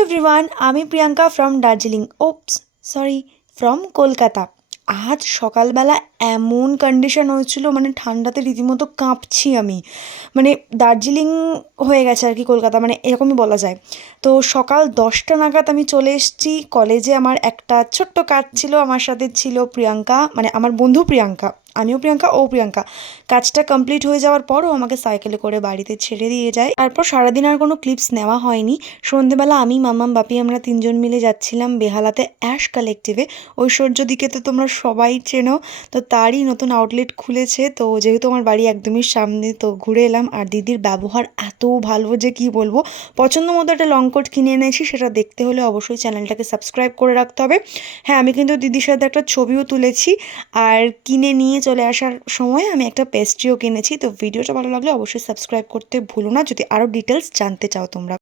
Everyone আমি Priyanka from Darjeeling oops sorry from Kolkata আজ সকালবেলা এমন কন্ডিশন হয়েছিল মানে ঠান্ডাতে রীতিমতো কাঁপছি আমি। মানে দার্জিলিং হয়ে গেছে আর কি কলকাতা মানে এরকমই বলা যায়। তো সকাল দশটা নাগাদ আমি চলে এসেছি। কলেজে আমার একটা ছোট্ট কাজ ছিল, আমার সাথে ছিল প্রিয়াঙ্কা মানে আমার বন্ধু প্রিয়াঙ্কা। আমিও প্রিয়াঙ্কা, ও প্রিয়াঙ্কা। কাজটা কমপ্লিট হয়ে যাওয়ার পরও আমাকে সাইকেলে করে বাড়িতে ছেড়ে দিয়ে যায়। তারপর সারাদিন আর কোনো ক্লিপস নেওয়া হয়নি। সন্ধেবেলা আমি, মামাম, বাপি আমরা তিনজন মিলে যাচ্ছিলাম বেহালাতে অ্যাশ কালেকটিভে ঐশ্বর্য দিকে তো তোমরা সবাই চেনো। তো তারই নতুন আউটলেট খুলেছে। তো যেহেতু আমার বাড়ি একদমই সামনে, তো ঘুরে এলাম। আর দিদির ব্যবহার এত ভালো যে কি বলব? পছন্দ মতো একটা লং কোট কিনে এনেছি, সেটা দেখতে হলে অবশ্যই চ্যানেলটাকে সাবস্ক্রাইব করে রাখতে হবে। হ্যাঁ আমি কিন্তু দিদির সাথে একটা ছবিও তুলেছি। আর কিনে নিয়ে চলে আসার সময় আমি একটা পেস্ট্রিও কিনেছি। তো ভিডিওটা ভালো লাগলে অবশ্যই সাবস্ক্রাইব করতে ভুলো না। যদি আরও ডিটেলস জানতে চাও তোমরা।